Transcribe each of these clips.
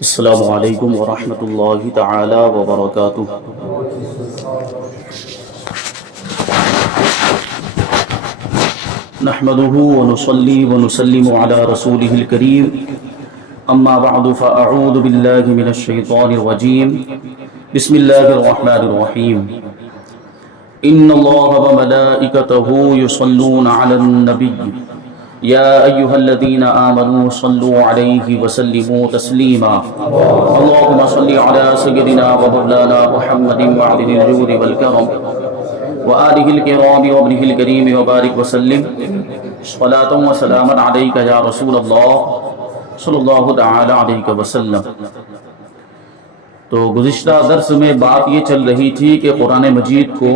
السلام علیکم ورحمۃ اللہ تعالی وبرکاتہ۔ نحمده ونصلي ونسلم على رسوله الكريم اما بعد فاعوذ بالله من الشيطان الرجيم بسم الله الرحمن الرحيم ان الله وملائكته يصلون على النبي يا أيها الذين آمنوا صلوا عليه وسلموا تسليما اللهم صل على سيدنا ومولانا محمد وعلى الجود والكرم وآله الكرام وابنه الكريم وبارك وسلم صلاة وسلاما عليك يا رسول الله صلی اللہ تعالی علیہ وسلم۔ تو گزشتہ درس میں بات یہ چل رہی تھی کہ قرآن مجید کو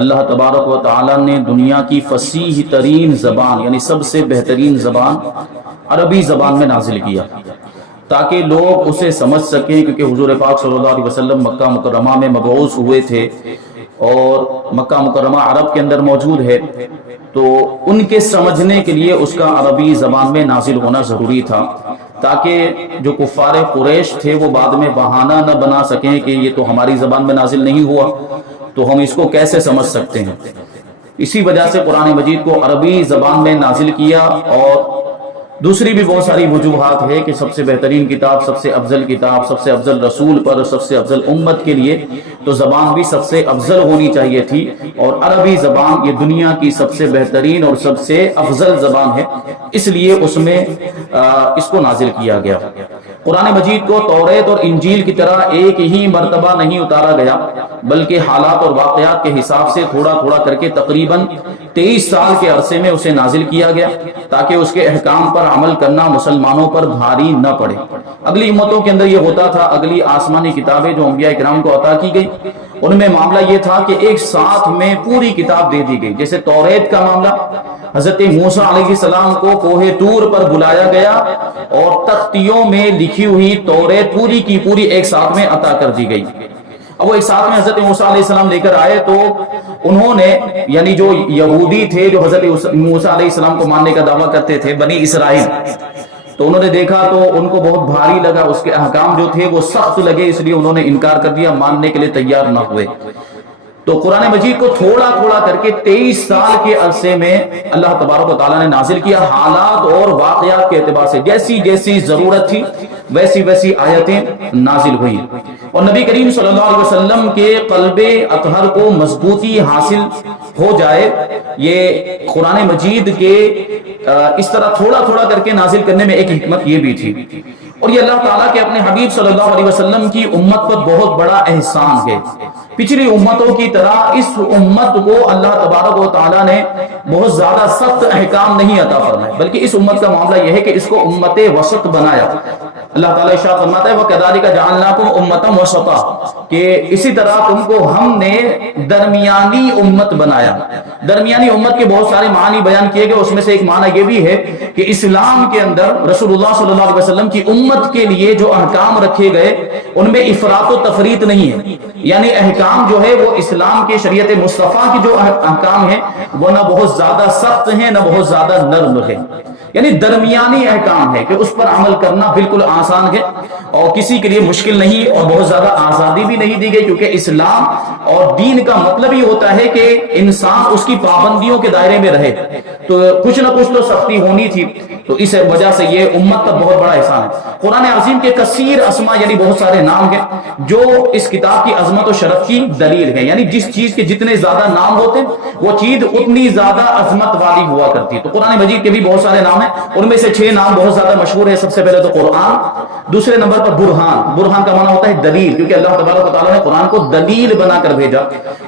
اللہ تبارک و تعالی نے دنیا کی فصیح ترین زبان یعنی سب سے بہترین زبان عربی زبان میں نازل کیا تاکہ لوگ اسے سمجھ سکیں، کیونکہ حضور پاک صلی اللہ علیہ وسلم مکہ مکرمہ میں مبعوث ہوئے تھے اور مکہ مکرمہ عرب کے اندر موجود ہے، تو ان کے سمجھنے کے لیے اس کا عربی زبان میں نازل ہونا ضروری تھا تاکہ جو کفار قریش تھے وہ بعد میں بہانہ نہ بنا سکیں کہ یہ تو ہماری زبان میں نازل نہیں ہوا تو ہم اس کو کیسے سمجھ سکتے ہیں۔ اسی وجہ سے قرآن مجید کو عربی زبان میں نازل کیا، اور دوسری بھی بہت ساری وجوہات ہے کہ سب سے بہترین کتاب، سب سے افضل کتاب، سب سے افضل رسول پر، سب سے افضل امت کے لیے تو زبان بھی سب سے افضل ہونی چاہیے تھی، اور عربی زبان یہ دنیا کی سب سے بہترین اور سب سے افضل زبان ہے، اس لیے اس میں اس کو نازل کیا گیا۔ قرآن مجید کو توریت اور انجیل کی طرح ایک ہی مرتبہ نہیں اتارا گیا، بلکہ حالات اور واقعات کے حساب سے تھوڑا تھوڑا کر کے تقریباً 23 سال کے عرصے میں اسے نازل کیا گیا تاکہ اس کے احکام پر عمل کرنا مسلمانوں پر بھاری نہ پڑے۔ اگلی امتوں کے اندر یہ ہوتا تھا، اگلی آسمانی کتابیں جو انبیاء کرام کو عطا کی گئی ان میں معاملہ یہ تھا کہ ایک ساتھ میں پوری کتاب دے دی گئی۔ جیسے توریت کا معاملہ، حضرت موسیٰ علیہ السلام کو کوہ طور پر بلایا گیا اور تختیوں میں لکھی ہوئی توریت پوری کی پوری ایک ساتھ میں عطا کر دی گئی۔ اب وہ ایک ساتھ میں حضرت موسیٰ علیہ السلام لے کر آئے تو انہوں نے یعنی جو یہودی تھے جو حضرت موسیٰ علیہ السلام کو ماننے کا دعویٰ کرتے تھے، بنی اسرائیل، تو انہوں نے دیکھا تو ان کو بہت بھاری لگا، اس کے احکام جو تھے وہ سخت لگے، اس لیے انہوں نے انکار کر دیا، ماننے کے لیے تیار نہ ہوئے۔ تو قرآن مجید کو تھوڑا تھوڑا کر کے 23 سال کے عرصے میں اللہ تبارک و تعالیٰ نے نازل کیا، حالات اور واقعات کے اعتبار سے جیسی جیسی ضرورت تھی ویسی ویسی آیتیں نازل ہوئی، اور نبی کریم صلی اللہ علیہ وسلم کے قلب اطہر کو مضبوطی حاصل ہو جائے۔ یہ قرآن مجید کے اس طرح تھوڑا تھوڑا کر کے نازل کرنے میں ایک حکمت یہ بھی تھی، اور یہ اللہ تعالیٰ کے اپنے حبیب صلی اللہ علیہ وسلم کی امت پر بہت بڑا احسان ہے۔ پچھلی امتوں کی طرح اس امت کو اللہ تبارک و تعالیٰ نے بہت زیادہ سخت احکام نہیں عطا فرمائے، بلکہ اس امت کا معاملہ یہ ہے کہ اس کو امت وسط بنایا۔ اللہ تعالیٰ ارشاد فرماتا ہے وَكَذَلِكَ جَعَلْنَاكُمْ أُمَّةً وَسَطًا، کہ اسی طرح تم کو ہم نے درمیانی امت بنایا۔ درمیانی امت کے بہت سارے معنی بیان کیے گئے، اس میں سے ایک معنی یہ بھی ہے کہ اسلام کے اندر رسول اللہ صلی اللہ علیہ وسلم کی امت کے لیے جو احکام رکھے گئے ان میں افراط و تفریط نہیں ہے، یعنی احکام جو ہے وہ اسلام کے شریعت مصطفیٰ کی جو احکام ہیں وہ نہ بہت زیادہ سخت ہیں نہ بہت زیادہ نرم ہے، یعنی درمیانی احکام ہے کہ اس پر عمل کرنا بالکل آسان ہے اور کسی کے لیے مشکل نہیں، اور بہت زیادہ آزادی بھی نہیں دی گئی، کیونکہ اسلام اور دین کا مطلب ہی ہوتا ہے کہ انسان اس کی پابندیوں کے دائرے میں رہے، تو کچھ نہ کچھ تو سختی ہونی تھی، تو اس وجہ سے یہ امت کا بہت بڑا احسان ہے۔ قرآن عظیم کے کثیر اسماء یعنی بہت سارے نام ہیں جو اس کتاب کی عظمت و شرف کی دلیل ہے، یعنی جس چیز کے جتنے زیادہ نام ہوتے وہ چیز اتنی زیادہ عظمت والی ہوا کرتی ہے۔ تو قرآن مجید کے بھی بہت سارے نام ہیں، ان میں سے 6 نام بہت زیادہ مشہور ہے۔ سب سے پہلے تو قرآن، دوسرے نمبر پر برہان، برہان کا معنی ہوتا ہے دلیل، کیونکہ اللہ تبارک و تعالیٰ نے قرآن کو دلیل بنا کر بھیجا،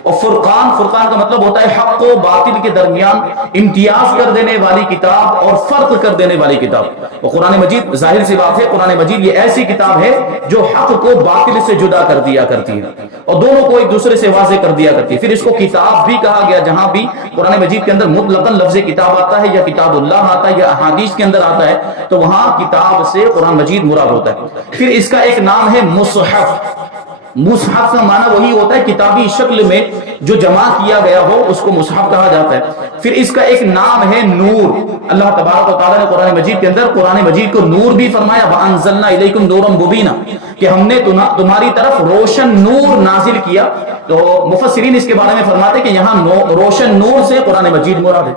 اور فرقان، فرقان کا مطلب ہوتا ہے حق و باطل کے درمیان امتیاز کر دینے والی کتاب اور فرق کر دینے والی کتاب۔ اور قرآن مجید ظاہر سی بات ہے، قرآن مجید یہ ایسی کتاب ہے جو حق کو باطل سے جدا کر دیا کرتی ہے اور دونوں کو ایک دوسرے سے واضح کر دیا کرتی ہے۔ پھر اس کو کتاب بھی کہا گیا، جہاں بھی قرآن مجید کے اندر مطلقاً لفظ کتاب آتا ہے یا کتاب اللہ آتا ہے یا احادیث کے اندر آتا ہے تو وہاں کتاب سے قرآن مجید مراد ہوتا ہے۔ پھر اس کا ایک نام ہے مصحف، مصحف کا معنی وہی ہوتا ہے کتابی شکل میں جو جمع کیا گیا ہو اس کو مصحف کہا جاتا ہے. پھر اس کا ایک نام ہے نور. اللہ تبارک و تعالیٰ نے قرآن مجید کے اندر قرآن مجید کو نور بھی فرمایا, وَأَنزَلْنَا إِلَيْكُمْ نُورًا مُبِينًا, کہ ہم نے تمہاری طرف روشن نور نازل کیا. تو مفسرین اس کے بارے میں فرماتے ہیں کہ یہاں روشن نور سے قرآن مجید مراد ہے.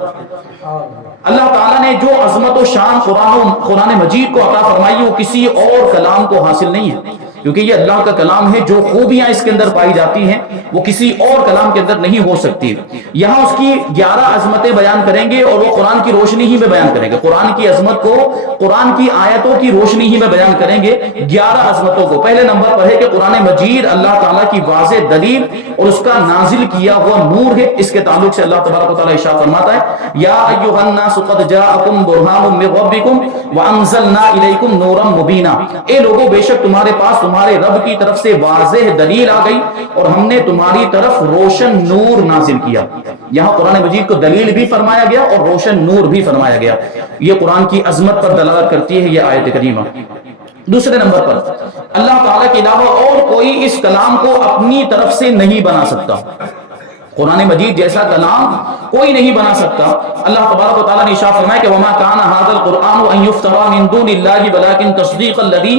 اللہ تعالیٰ نے جو عظمت و شان قرآن مجید کو عطا فرمائی وہ کسی اور کلام کو حاصل نہیں ہے, کیونکہ یہ اللہ کا کلام ہے. جو خوبیاں اس کے اندر پائی جاتی ہیں وہ کسی اور کلام کے اندر نہیں ہو سکتی. یہاں اس کی 11 عظمتیں بیان کریں گے اور وہ قرآن کی روشنی ہی میں بیان کریں گے. قرآن کی عظمت کو قرآن کی آیتوں کی روشنی ہی میں بیان کریں گے 11 عظمتوں کو. پہلے نمبر پر ہے کہ قرآن مجید اللہ تعالیٰ کی واضح دلیل اور اس کا نازل کیا ہوا نور ہے. اس کے تعلق سے اللہ تبارک و تعالیٰ ارشاد فرماتا ہے, یا ایھا الناس قد جاءکم برہان من ربکم وانزلنا الیکم نورا مبینا, اے لوگوں بے شک تمہارے پاس تمہارے رب کی طرف سے واضح دلیل آ گئی اور ہم نے تمہاری طرف روشن نور نازل کیا. یہاں قرآن مجید کو دلیل بھی فرمایا گیا اور روشن نور بھی فرمایا گیا. یہ قرآن کی عظمت پر دلالت کرتی ہے یہ آیت کریمہ. دوسرے نمبر پر اللہ تعالیٰ کے علاوہ اور کوئی اس کلام کو اپنی طرف سے نہیں بنا سکتا. قرآن مجید جیسا کلام کوئی نہیں بنا سکتا. اللہ تبارک و تعالیٰ نے ارشاد فرمایا کہ وما كان هذا القرآن ان يفترى من دون الله ولكن تصديق الذي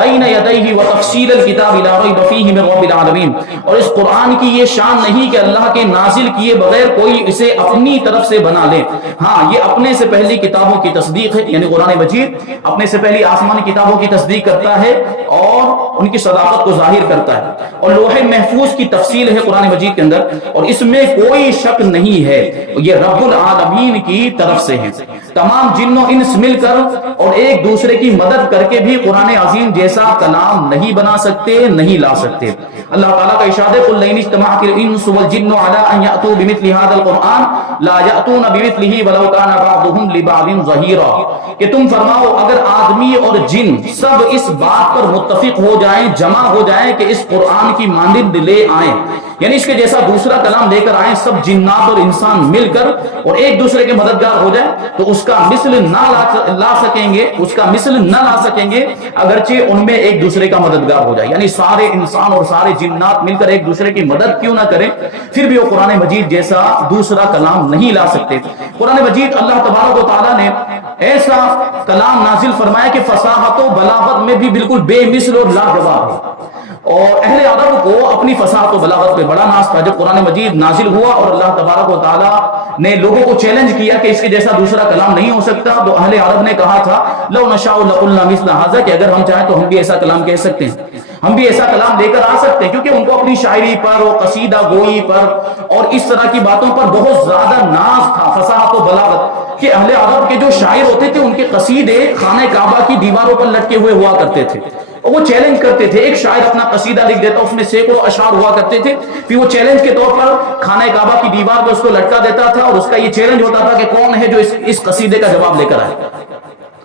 بين يديه وتفصيل الكتاب لا ريب فيه من رب العالمين. اور اس قرآن کی یہ شان نہیں کہ اللہ کے نازل کیے بغیر کوئی اسے اپنی طرف سے بنا لے. ہاں یہ اپنے سے پہلی کتابوں کی تصدیق ہے, یعنی قرآن مجید اپنے سے پہلی آسمانی کتابوں کی تصدیق کرتا ہے اور ان کی صداقت کو ظاہر کرتا ہے. اور لوح محفوظ کی تفصیل ہے قرآن مجید کے اندر, اور اس میں کوئی شک نہیں ہے یہ رب العالمین کی طرف سے ہے. تمام جن و انس مل کر اور ایک دوسرے کی مدد کر کے بھی قرآن عظیم جیسا کلام نہیں بنا سکتے, نہیں لا سکتے. اللہ تعالیٰ کا ارشاد ہے قل لئن اجتمعت الانس والجن على ان يأتوا بمثل هذا القرآن لا يأتون بمثله ولو كان بعضهم لبعض ظهيرا, کہ تم فرماؤ اگر آدمی اور جن سب اس بات پر متفق ہو جائیں, جمع ہو جائیں کہ اس قرآن کی مانند لے آئیں, یعنی اس کے جیسا دوسرا کلام لے کر آئیں, سب جنات اور انسان مل کر اور ایک دوسرے کے مددگار ہو جائیں, تو اس کا مثل نہ لا سکیں گے, اس کا مثل نہ لا سکیں گے اگرچہ ان میں ایک دوسرے کا مددگار ہو جائے. یعنی سارے انسان اور سارے جنات مل کر ایک دوسرے کی مدد کیوں نہ کریں, پھر بھی وہ قرآن مجید جیسا دوسرا کلام نہیں لا سکتے. قرآن مجید اللہ تبارک و تعالیٰ نے ایسا کلام نازل فرمایا کہ فصاحت و بلاغت میں بھی بالکل بے مثل اور لاجواب ہے. اور اہل عرب کو اپنی فصاحت و بلاغت پہ بڑا ناز تھا. جب قرآن مجید نازل ہوا اور اللہ تبارک و تعالیٰ نے لوگوں کو چیلنج کیا کہ اس کے جیسا دوسرا کلام نہیں ہو سکتا, تو اہل عرب نے کہا تھا لو نشاء لقلنا مثل هذا, کہ اگر ہم چاہیں تو ہم بھی ایسا کلام کہہ سکتے ہیں, ہم بھی ایسا کلام لے کر آ سکتے ہیں. کیونکہ ان کو اپنی شاعری پر اور قصیدہ گوئی پر اور اس طرح کی باتوں پر بہت زیادہ ناز تھا, فصاحت و بلاغت, کہ اہل عرب کے جو شاعر ہوتے تھے ان کے قصیدے خانہ کعبہ کی دیواروں پر لٹکے ہوئے ہوا کرتے تھے, اور وہ چیلنج کرتے تھے. ایک شاعر اپنا قصیدہ لکھ دیتا, اس میں سینکڑوں اشعار ہوا کرتے تھے, پھر وہ چیلنج کے طور پر خانہ کعبہ کی دیوار پر اس کو لٹکا دیتا تھا, اور اس کا یہ چیلنج ہوتا تھا کہ کون ہے جو اس قصیدے کا جواب لے کر آئے.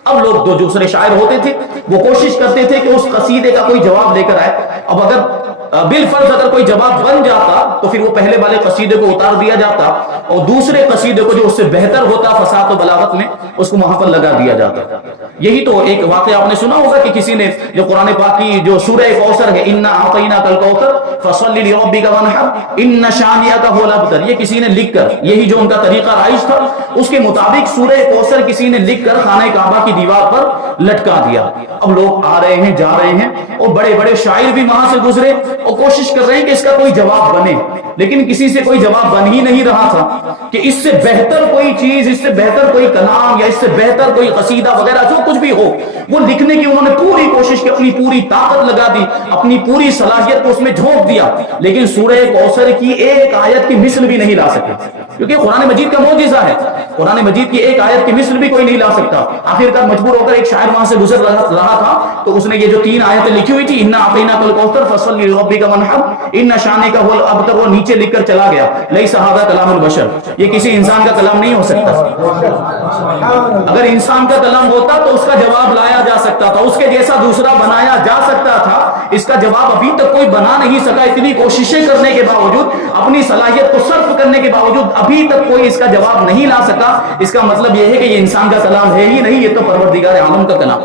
اب لوگ جو دوسرے شاعر ہوتے تھے وہ کوشش کرتے تھے کہ اس قصیدے کا کوئی جواب لے کر آئے. اب اگر بالفرض اگر کوئی جواب بن جاتا تو پھر وہ پہلے والے قصیدے کو اتار دیا جاتا اور دوسرے قصیدے کو جو اس سے بہتر ہوتا فصاحت و بلاغت میں, اس کو وہاں پر لگا دیا جاتا. یہی تو ایک واقعہ آپ نے سنا ہوگا کہ کسی نے جو قرآن پاک کی جو سورہ کوثر ہے, انا اعطیناک الکوثر فصلی لربک وانحر ان شانئک هو الابتر, یہ کسی نے لکھ کر, یہی جو ان کا طریقہ رائج تھا اس کے مطابق سورہ کوثر کسی نے لکھ کر خانہ کعبہ کی دیوار پر لٹکا دیا. اب لوگ آ رہے ہیں, جا رہے ہیں, اور بڑے بڑے شاعر بھی وہاں سے گزرے اور کوشش کر رہے ہیں کہ اس کا کوئی جواب بنے, لیکن کسی سے کوئی جواب بن ہی نہیں رہا تھا کہ اس سے بہتر کوئی چیز, اس سے بہتر کوئی کلام یا اس سے بہتر کوئی قصیدہ وغیرہ جو کچھ بھی ہو وہ لکھنے کی انہوں نے پوری کوشش کی, اپنی پوری طاقت لگا دی, اپنی پوری صلاحیت کو اس میں جھونک دیا, لیکن سورہ کوثر کی ایک آیت کی مثل بھی نہیں لا سکے. کیونکہ قرآن مجید کا معجزہ ہے, قرآن مجید کی ایک آیت کی مثل بھی کوئی نہیں لا سکتا. آخرکار مجبور ہو کر ایک شاعر وہاں سے گزر رہا تھا, تو اس نے یہ جو 3 آیتیں لکھی ہوئی تھی انا اعطیناک الکوثر فصلی لربک وانحر ان شانئک هو الابتر, وہ نیچے لکھ کر چلا گیا. لیس ھذا کلام البشر, یہ کسی انسان کا کلام نہیں ہو سکتا. اگر انسان کا کلام ہوتا تو اس کا جواب لایا جا سکتا تھا, اس کے جیسا دوسرا بنایا جا سکتا تھا. اس کا جواب ابھی تک کوئی بنا نہیں سکا. اتنی کوششیں کرنے کے باوجود, اپنی صلاحیت کو صرف کرنے کے باوجود ابھی تک کوئی اس کا جواب نہیں لا سکا. اس کا مطلب یہ ہے کہ یہ انسان کا کلام ہے ہی نہیں, یہ تو پروردگار عالم کا کلام.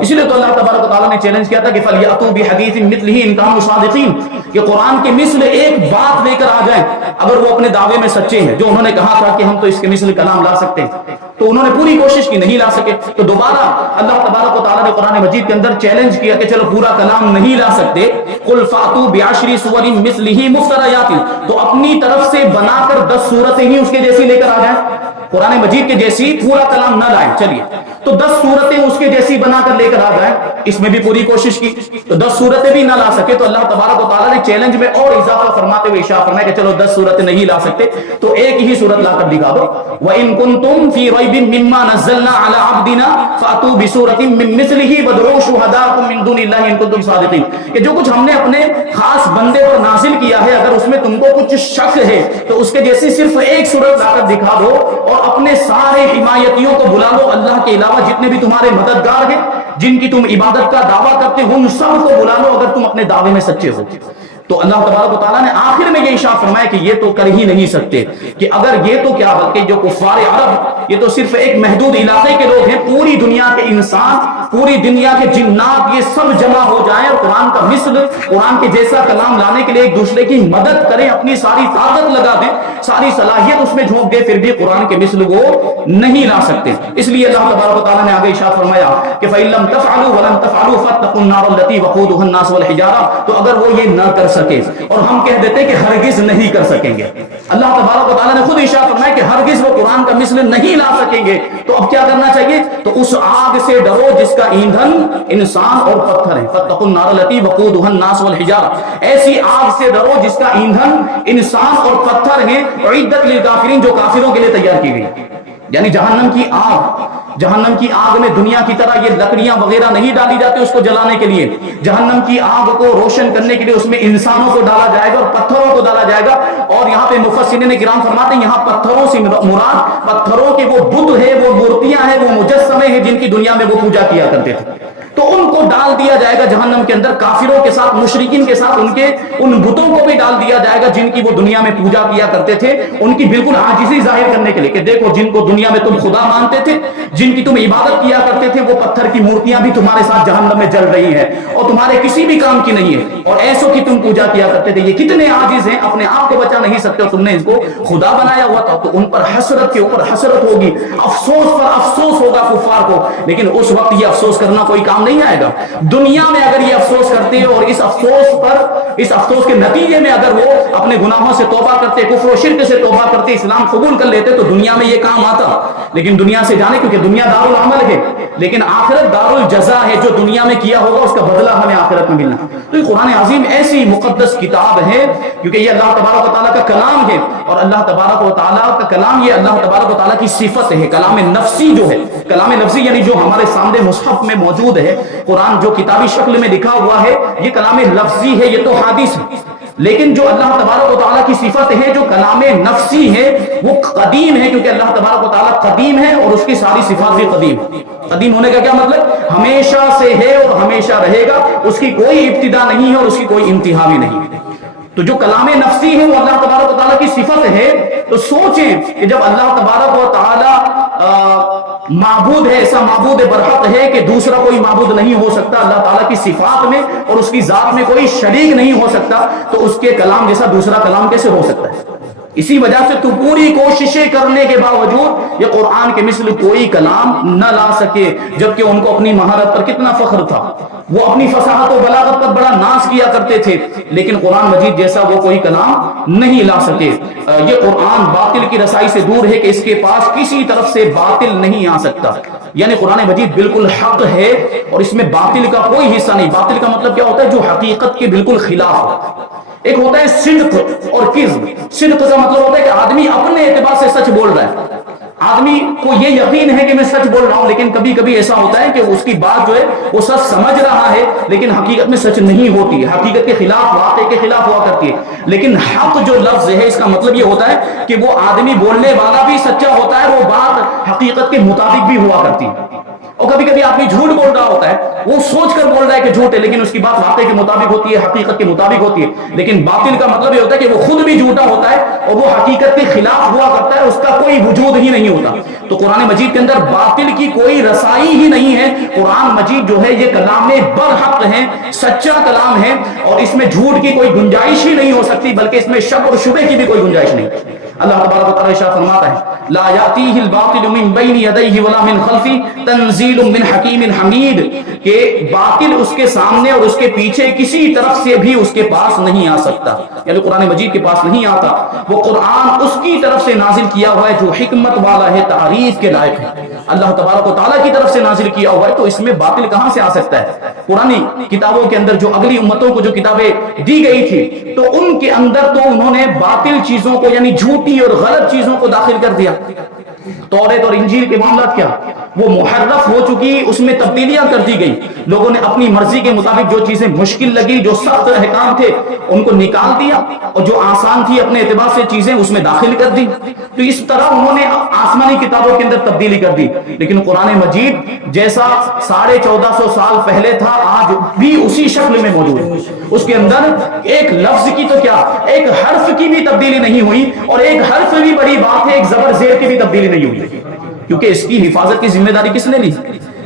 اسی لیے تو اللہ تبارک و تعالیٰ نے چیلنج کیا تھا کہ فَلْيَأْتُوا بِحَدِيثٍ مِثْلِهِ إِن كَانُوا صَادِقِينَ, کہ قرآن کے مثل ایک بات لے کر آ جائیں اگر وہ اپنے دعوے میں سچے ہیں. جو انہوں نے کہا تھا کہ ہم تو اس کے مثل کلام لا سکتے ہیں, تو انہوں نے پوری کوشش کی, نہیں لا سکے. تو دوبارہ اللہ تبارک و تعالیٰ نے قرآن مجید کے اندر چیلنج کیا کہ چلو پورا کلام نہیں لا سکتے, قُلْ فَأْتُوا بِعَشْرِ سُوَرٍ مِثْلِهِ مُفْتَرَيَاتٍ, تو اپنی طرف سے بنا کر 10 صورتیں ہی اس کے جیسی لے کر آ جائیں. قرآن مجید کے جیسی پورا کلام نہ لائیں, چلیے تو 10 صورتیں اس کے جیسی بنا کر لے کر آ جائیں. اس میں بھی پوری کوشش کی تو 10 صورتیں بھی نہ لا سکے. تو اللہ تبارک و تعالیٰ نے چیلنج میں اور اضافہ فرماتے ہوئے ارشاد فرمایا کہ چلو 10 صورتیں نہیں لا سکتے تو ایک ہی صورت لا کر دکھا دو. وَإِن كُنتُمْ فِي رَيْبٍ مِّمَّا نَزَّلْنَا عَلَىٰ عَبْدِنَا فَأْتُوا بِسُورَةٍ مِّن مِّثْلِهِ وَادْعُوا شُهَدَاءَكُم مِّن دُونِ اللَّهِ إِن كُنتُمْ صَادِقِينَ, کہ جو کچھ ہم نے اپنے خاص بندے پر نازل کیا ہے اگر اس میں تم کو کچھ شک ہے تو اس کے جیسی صرف ایک صورت لا کر دکھا دو اور اپنے سارے حمایتیوں کو بلا لو. اللہ کے علاوہ جتنے بھی تمہارے مددگار ہیں جن کی تم عبادت کا دعویٰ کرتے ہو ان سب کو بلا لو اگر تم اپنے دعوے میں سچے ہو. تو اللہ تبارک و تعالیٰ نے آخر میں یہ ارشاد فرمایا کہ یہ تو کر ہی نہیں سکتے, کہ اگر یہ تو کیا بلکہ جو کفار عرب, یہ تو صرف ایک محدود علاقے کے لوگ ہیں, پوری دنیا کے انسان, پوری دنیا کے جنات یہ سب جمع ہو جائیں اور قرآن کا مثل, قرآن کے جیسا کلام لانے کے لیے ایک دوسرے کی مدد کریں, اپنی ساری طاقت لگا دیں, ساری صلاحیت اس میں جھونک دے, پھر بھی قرآن کے مثل وہ نہیں لا سکتے. اس لیے اللہ تبارک و تعالیٰ نے آگے ارشاد فرمایا کہ فَإِن لَّمْ تَفْعَلُوا وَلَن تَفْعَلُوا فَاتَّقُوا النَّارَ الَّتِي وَقُودُهَا النَّاسُ وَالْحِجَارَةُ, تو اگر وہ یہ نہ کر سکے اور ہم کہہ دیتے کہ ہرگز نہیں کر سکیں گے, اللہ تبارک و تعالیٰ نے خود ارشاد فرمایا کہ ہرگز وہ قرآن کا مثل نہیں لا سکیں گے, تو اب کیا کرنا چاہیے؟ تو اس آگ سے ڈرو جس کا ایندھن انسان اور پتھر ہے. فَاتَّقُوا النَّارَ الَّتِي وَقُودُهَا النَّاسُ وَالْحِجَارَةُ, ایسی آگ سے ڈرو جس کا ایندھن انسان اور پتھر ہیں, اعدت للکافرین, جو کافروں کے لیے تیار کی گئی. یعنی جہنم کی آگ, جہنم کی آگ میں دنیا کی طرح یہ لکڑیاں وغیرہ نہیں ڈالی جاتی اس کو جلانے کے لیے. جہنم کی آگ کو روشن کرنے کے لیے اس میں انسانوں کو ڈالا جائے گا اور پتھروں کو ڈالا جائے گا. اور یہاں پہ مفسرین کرام فرماتے ہیں یہاں پتھروں سے مراد پتھروں کے وہ بت ہے, وہ مورتیاں ہیں, وہ مجسمے ہیں جن کی دنیا میں وہ پوجا کیا کرتے تھے, تو ان کو ڈال دیا جائے گا جہنم کے اندر, کافروں کے ساتھ, مشرکین کے ساتھ ان بتوں کو بھی ڈال دیا جائے گا جن کی وہ دنیا میں پوجا کیا کرتے تھے, ان کی بالکل عاجزی ظاہر کرنے کے لیے کہ دیکھو جن کو دنیا میں تم خدا مانتے تھے, جن کی تم عبادت کیا کرتے تھے, وہ پتھر کی مورتیاں بھی تمہارے ساتھ جہنم میں جل رہی ہیں اور تمہارے کسی بھی کام کی نہیں ہے, اور ایسوں کی تم پوجا کیا کرتے تھے. یہ کتنے عاجز ہیں, اپنے آپ کو بچا نہیں سکتے اور تم نے ان کو خدا بنایا ہوا تھا. تو ان پر حسرت کے اوپر حسرت ہوگی, افسوس پر افسوس ہوگا کفار کو, لیکن اس وقت یہ افسوس کرنا کوئی کام نہیں آئے گا. دنیا میں اگر یہ افسوس کرتے اور اس افسوس کے نتیجے میں اگر وہ اپنے گناہوں سے توبہ کرتے, کفر و شرک سے توبہ کرتے, اسلام قبول کر لیتے تو دنیا میں یہ کام آتا. لیکن دنیا سے جانے, کیونکہ دنیا دار العمل ہے لیکن آخرت دار الجزا ہے, جو دنیا میں کیا ہوگا اس کا بدلہ ہمیں آخرت میں ملنا. تو یہ قرآن عظیم ایسی مقدس کتاب ہے کیونکہ یہ اللہ تبارک و تعالیٰ کا کلام ہے, اور اللہ تبارک و تعالیٰ کا کلام یہ اللہ تبارک و تعالیٰ کی صفت ہے. کلام نفسی جو ہے, کلام نفسی یعنی جو ہمارے سامنے مصحف میں موجود ہے, قرآن جو کتابی شکل میں لکھا ہوا ہے, یہ کلام لفظی ہے, یہ تو حدیث ہے. لیکن جو اللہ تبارک و تعالیٰ کی صفت ہے, جو کلام نفسی ہے, وہ قدیم ہے, کیونکہ اللہ تبارک و تعالیٰ قدیم ہے اور اس کی ساری صفات بھی قدیم. قدیم ہونے کا کیا مطلب؟ ہمیشہ سے ہے اور ہمیشہ رہے گا, اس کی کوئی ابتدا نہیں ہے اور اس کی کوئی انتہا بھی نہیں ہے. تو جو کلام نفسی ہے وہ اللہ تبارک و تعالیٰ کی صفت ہے. تو سوچیں کہ جب اللہ تبارک و تعالیٰ معبود ہے, ایسا معبود برحق ہے کہ دوسرا کوئی معبود نہیں ہو سکتا, اللہ تعالیٰ کی صفات میں اور اس کی ذات میں کوئی شریک نہیں ہو سکتا, تو اس کے کلام جیسا دوسرا کلام کیسے ہو سکتا ہے؟ اسی وجہ سے تو پوری کوششیں کرنے کے باوجود یہ قرآن کے مثل کوئی کلام نہ لا سکے, جبکہ ان کو اپنی مہارت پر کتنا فخر تھا, وہ اپنی فصاحت و بلاغت پر بڑا ناز کیا کرتے تھے, لیکن قرآن مجید جیسا وہ کوئی کلام نہیں لا سکے. یہ قرآن باطل کی رسائی سے دور ہے کہ اس کے پاس کسی طرف سے باطل نہیں آ سکتا. یعنی قرآن مجید بالکل حق ہے اور اس میں باطل کا کوئی حصہ نہیں. باطل کا مطلب کیا ہوتا ہے؟ جو حقیقت کے بالکل خلاف. ایک ہوتا ہے صدق اور کذب. صدق کا مطلب ہوتا ہے کہ آدمی اپنے اعتبار سے سچ بول رہا ہے, آدمی کو یہ یقین ہے کہ میں سچ بول رہا ہوں, لیکن کبھی کبھی ایسا ہوتا ہے کہ اس کی بات جو ہے وہ سچ سمجھ رہا ہے لیکن حقیقت میں سچ نہیں ہوتی, حقیقت کے خلاف, واقع کے خلاف ہوا کرتی ہے. لیکن حق جو لفظ ہے اس کا مطلب یہ ہوتا ہے کہ وہ آدمی بولنے والا بھی سچا ہوتا ہے, وہ بات حقیقت کے مطابق بھی ہوا کرتی ہے. اور کبھی کبھی آدمی جھوٹ بول رہا ہوتا ہے, وہ سوچ کر بول رہا ہے کہ جھوٹ ہے لیکن اس کی بات واقعے کے مطابق ہوتی ہے, حقیقت کے مطابق ہوتی ہے. لیکن باطل کا مطلب یہ ہوتا ہے کہ وہ خود بھی جھوٹا ہوتا ہے اور وہ حقیقت کے خلاف ہوا کرتا ہے, اس کا کوئی وجود ہی نہیں ہوتا. تو قرآن مجید کے اندر باطل کی کوئی رسائی ہی نہیں ہے. قرآن مجید جو ہے یہ کلام برحق ہے, سچا کلام ہے, اور اس میں جھوٹ کی کوئی گنجائش ہی نہیں ہو سکتی, بلکہ اس میں شک اور شبہ کی بھی کوئی گنجائش نہیں. اللہ تبارک و تعالی ارشاد فرماتا ہے لا یاتیہ الباطل من بین یدیہ ولا من خلفہ تنزیل من حکیم حمید, کہ باطل اس کے سامنے اور اس کے پیچھے کسی طرف سے بھی اس کے پاس نہیں آ سکتا, یعنی قرآن مجید کے پاس نہیں آتا. وہ قرآن اس کی طرف سے نازل کیا ہوا ہے جو حکمت والا ہے, تعریف کے لائق ہے. اللہ تبارک و تعالیٰ کی طرف سے نازل کیا ہوا ہے, تو اس میں باطل کہاں سے آ سکتا ہے؟ پرانی کتابوں کے اندر جو اگلی امتوں کو جو کتابیں دی گئی تھی تو ان کے اندر تو انہوں نے باطل چیزوں کو یعنی جھوٹی اور غلط چیزوں کو داخل کر دیا. توریت اور انجیل کے معاملات کیا وہ محرف ہو چکی, اس میں تبدیلیاں کر دی گئی. لوگوں نے اپنی مرضی کے مطابق جو چیزیں مشکل لگی, جو سخت احکام تھے, ان کو نکال دیا, اور جو آسان تھی اپنے اعتبار سے چیزیں اس میں داخل کر دی. تو اس طرح انہوں نے آسمانی کتابوں کے اندر تبدیلی کر دی. لیکن قرآن مجید جیسا 1450 سال پہلے تھا آج بھی اسی شکل میں موجود ہے. اس کے اندر ایک لفظ کی تو کیا ایک حرف کی بھی تبدیلی نہیں ہوئی, اور ایک حرف بھی بڑی بات ہے, ایک زبر زیر کی بھی تبدیلی نہیں ہوئی, کیونکہ اس کی حفاظت کی ذمہ داری کس نے لی؟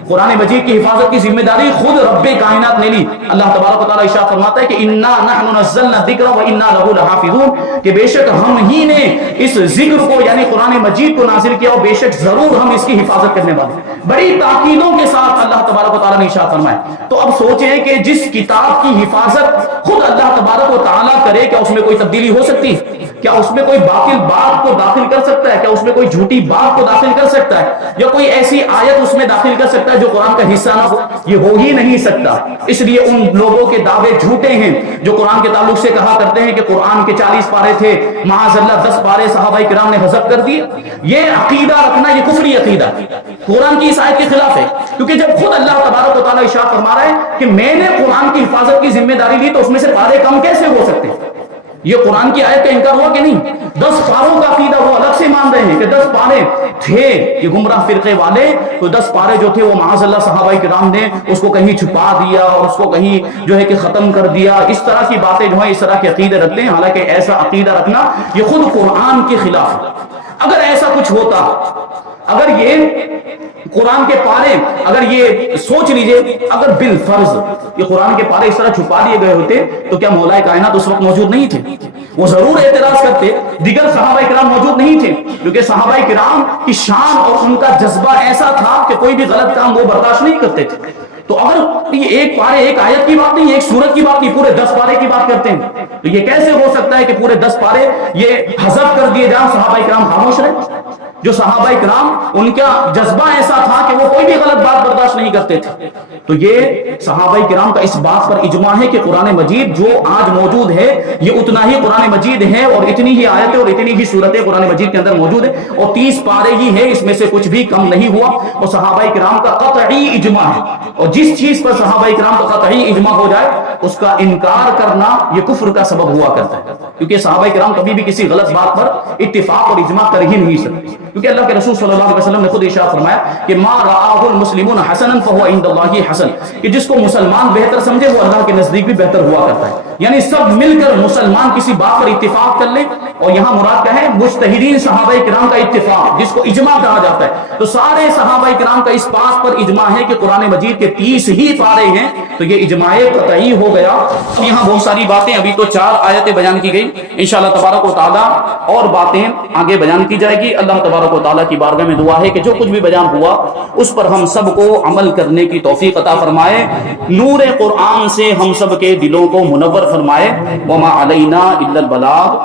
قرآن مجید کی حفاظت کی ذمہ داری خود رب کائنات نے لی. اللہ تبارک و تعالی ارشاد فرماتا ہے کہ انا نحن نزلنا الذکر وانا له لحافظون, کہ بے شک ہم ہی نے اس ذکر کو یعنی قرآن مجید کو نازل کیا, اور بے شک ضرور ہم اس کی حفاظت کرنے والے ہیں. بڑی تاکیدوں کے ساتھ اللہ تبارک و تعالی نے ارشاد فرمایا. تو اب سوچیں کہ جس کتاب کی حفاظت خود اللہ تبارک و تعالی کرے, کیا اس میں کوئی تبدیلی ہو سکتی ہے؟ کیا اس میں کوئی باطل بات کو داخل کر سکتا ہے؟ کیا اس میں کوئی جھوٹی بات کو داخل کر سکتا ہے؟ یا کوئی ایسی آیت اس میں داخل کر سکتا ہے جو قرآن کا حصہ نہ ہو؟ یہ ہو ہی نہیں سکتا. اس لیے ان لوگوں کے دعوے جھوٹے ہیں جو قرآن کے تعلق سے کہا کرتے ہیں کہ قرآن کے 40 پارے تھے, معاذ اللہ 10 پارے صحابہ کرام نے حذف کر دیے. یہ عقیدہ رکھنا یہ کفری عقیدہ قرآن کی اس آیت کے خلاف ہے, کیونکہ جب خود اللہ تبارک و تعالی ارشاد فرما رہا ہے کہ میں نے قرآن کی حفاظت کی ذمہ داری لی, تو اس میں سے پارے کم کیسے ہو سکتے ہیں؟ یہ قرآن کی آیت کا انکار ہوا کہ نہیں؟ 10 پاروں کا عقیدہ وہ الگ سے مان رہے ہیں کہ 10 پارے تھے. یہ گمراہ فرقے والے تو 10 پارے جو تھے وہ معاذ اللہ صحابہ کرام نے اس کو کہیں چھپا دیا اور اس کو کہیں جو ہے کہ ختم کر دیا. اس طرح کی باتیں جو ہیں اس طرح کے عقیدے رکھتے ہیں, حالانکہ ایسا عقیدہ رکھنا یہ خود قرآن کے خلاف ہے. اگر ایسا کچھ ہوتا, اگر یہ قرآن کے پارے, اگر یہ سوچ لیجئے اگر بالفرض یہ قرآن کے پارے اس طرح چھپا دیے گئے ہوتے تو کیا مولا کائنات اس وقت موجود نہیں تھے؟ وہ ضرور اعتراض کرتے. دیگر صحابہ کرام موجود نہیں تھے, کیونکہ صحابہ کرام کی شان اور ان کا جذبہ ایسا تھا کہ کوئی بھی غلط کام وہ برداشت نہیں کرتے تھے. تو اگر یہ ایک پارے ایک آیت کی بات نہیں, ایک سورت کی بات نہیں, پورے 10 پارے کی بات کرتے ہیں, تو یہ کیسے ہو سکتا ہے کہ پورے 10 پارے یہ حذف کر دیے جائیں, صحابہ کرام خاموش رہے؟ جو صحابہ کرام ان کا جذبہ ایسا تھا کہ وہ کوئی بھی غلط بات برداشت نہیں کرتے تھے. تو یہ صحابہ کرام کا اس بات پر اجماع ہے کہ قرآن مجید جو آج موجود ہے یہ اتنا ہی قرآن مجید ہے, اور اتنی ہی آیتیں اور اتنی ہی صورتیں قرآن مجید کے اندر موجود ہے, اور 30 پارے ہی ہے, اس میں سے کچھ بھی کم نہیں ہوا. اور صحابہ کرام کا قطعی اجماع ہے, اور جس چیز پر صحابہ کرام کا قطعی اجماع ہو جائے اس کا انکار کرنا یہ کفر کا سبب ہوا کرتا ہے, کیونکہ صحابہ کرام کبھی بھی کسی غلط بات پر اتفاق اور اجماع کر ہی نہیں سکتے. کیونکہ اللہ کے رسول صلی اللہ علیہ وسلم نے خود ارشاد فرمایا کہ ما رآہ المسلمون حسنا فهو عند اللہ حسن, کہ جس کو مسلمان بہتر سمجھے وہ اللہ کے نزدیک بھی بہتر ہوا کرتا ہے. یعنی سب مل کر مسلمان کسی بات پر اتفاق کر لیں, اور یہاں مراد کیا ہے؟ مجتہدین صحابہ کرام کا اتفاق, جس کو اجماع کہا جاتا ہے. تو سارے صحابہ کرام کا اس بات پر اجماع ہے کہ قرآن مجید کے 30 ہی پارے ہیں, تو یہ اجماع قطعی ہو گیا. یہاں بہت ساری باتیں, ابھی تو 4 آیتیں بیان کی گئی, انشاءاللہ تبارک و تعالی اور باتیں آگے بیان کی جائے گی. اللہ تبارک و تعالی کی بارگاہ میں دعا ہے کہ جو کچھ بھی بیان ہوا اس پر ہم سب کو عمل کرنے کی توفیق عطا فرمائے, نور قرآن سے ہم سب کے دلوں کو منور فرمائے. وما علینا الا البلاغ.